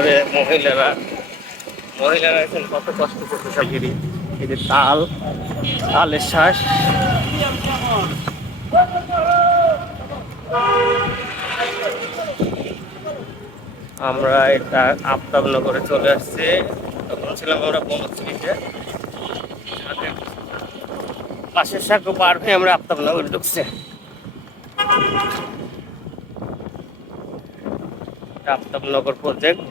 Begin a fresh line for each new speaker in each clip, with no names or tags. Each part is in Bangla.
করে মহিলারা মহিলারা এখন কত কষ্ট করতে থাকে এই যে তাল, তালের শ্বাস। আমরা এটা আফতাবনগরে চলে আসছি। তখন ছিলাম আমরা বনশ্রীতে পাশের সাঁকো পার হয়ে আমরা আফতাবনগরে ঢুকছি। আফতাবনগর প্রজেক্ট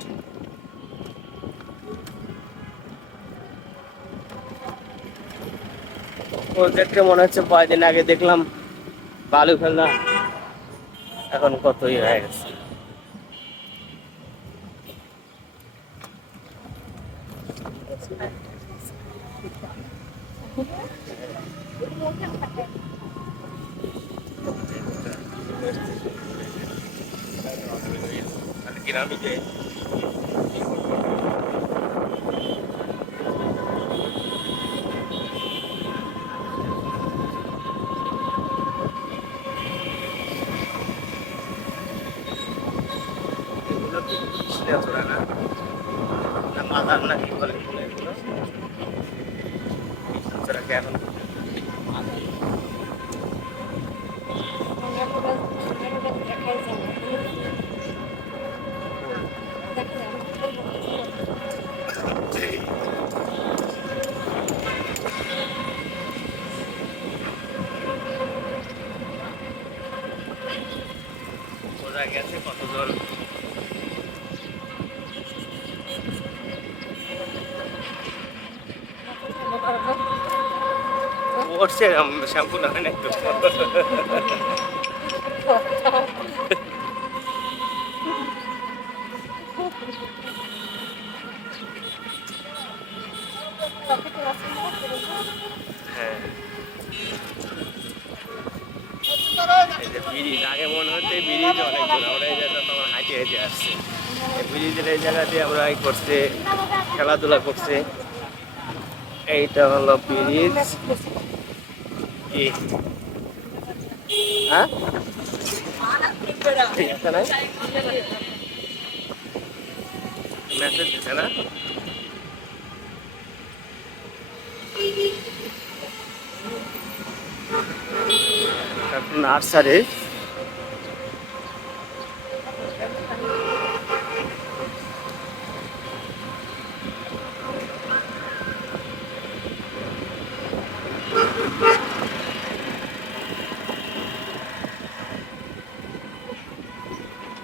প্রজেক্টে মনে হচ্ছে কয়দিন আগে দেখলাম বালু ফেলনা। এখন কতই হয়ে গেছে। গ্রামে কি কৃষ্ণচূড়া না মাদার না কি বলে এগুলো কৃষ্ণচূড়াকে এখন গেছে কতজন পড়ছে শ্যাম্পু না হয়। না যে ব্রিজ আগে মনে হচ্ছে ব্রিজ অনেক এই জায়গাটা তোমার হাঁটে হেঁটে আসছি। ব্রিজের এই জায়গা দিয়ে আমরা এই করছি, খেলাধুলা করছি। এইটা হলো ব্রিজ কি হ্যাঁ? ঠিক আছে না মেসেজ দিছে না? নার্সারি।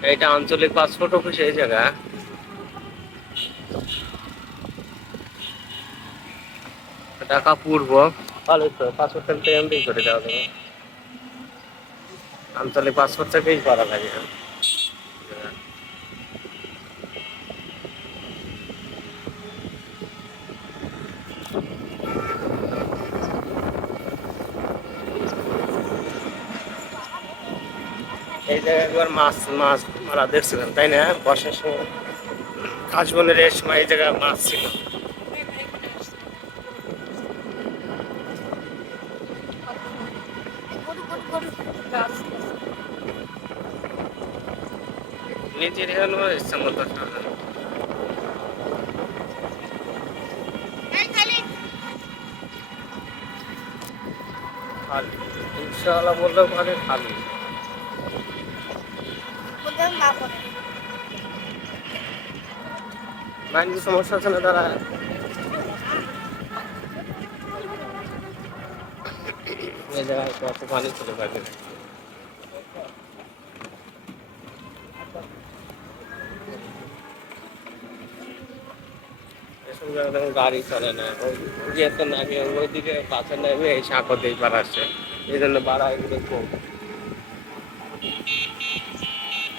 এইটা আঞ্চলিক পাসপোর্ট অফিস এই জায়গা ঢাকা পূর্ব। ভালো তো পাসপোর্ট থেকে এমনি করে দেওয়া যাবে। আঞ্চলিক পাসপোর্ট থেকেই করা লাগে। এই জায়গায় একবার মাছ মাছ মারা দেখছিলাম তাই না? বর্ষার সময়। কাশবনের এই সময় এই জায়গায় মাছ ছিল। নিজের হলো ইচ্ছা মতো। খালি। ইনশাআল্লাহ বললেও মানে খালি। লাইনের সমস্যা আছে না? তারা এই না। গাড়ি চলে না। ওই যেহেতু ওইদিকে পাশে নেবে এই সাঁকতেই পার আসছে। এই জন্য বাড়া এগুলো কম।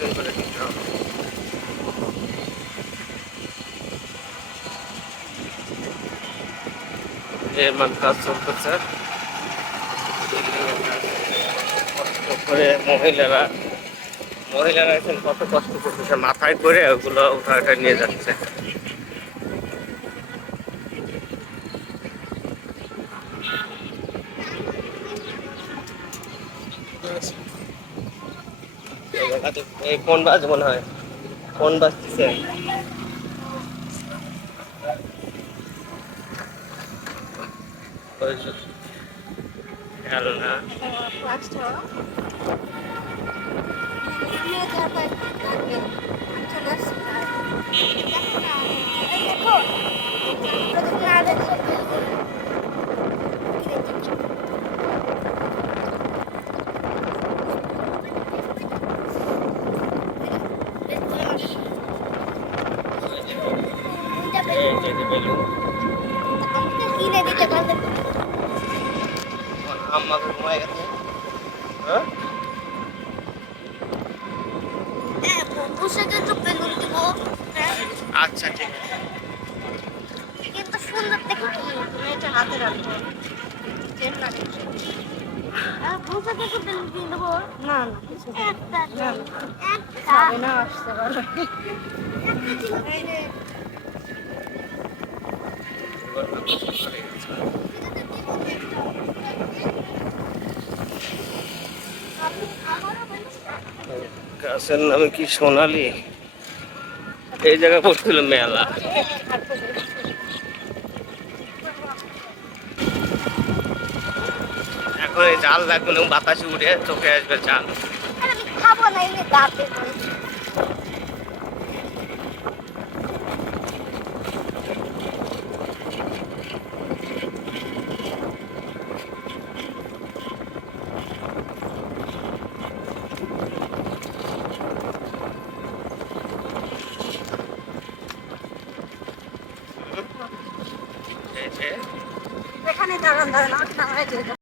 এখন করে দিচ্ছি সব। নির্মাণ কাজ চলতেছে কষ্ট করে মহিলারা মহিলারা এখন কত কষ্ট করতেছে, মাথায় করে ওগুলো উঠা নিয়ে যাচ্ছে জায়গাতে- এই কোন বাস মনে হয়। কোন না এই যে যে বেলুন
কিনে দিতে পারলে
আম্মা ঘুমায় গেছে হ্যাঁ
হ্যাঁ বন্ধুর তো বেলুন দিব
আচ্ছা ঠিক আছে
কিন্তু সুন্দর দেখে এটা হাতে রাখব না না একটা
গাছের নামে কি সোনালি? এই জায়গায় পড়ছিল মেলা। এখন এই জাল লাগবে না, বাতাসে উঠে চোখে আসবে জাল
খাব না এমনি দাঁতে করেছি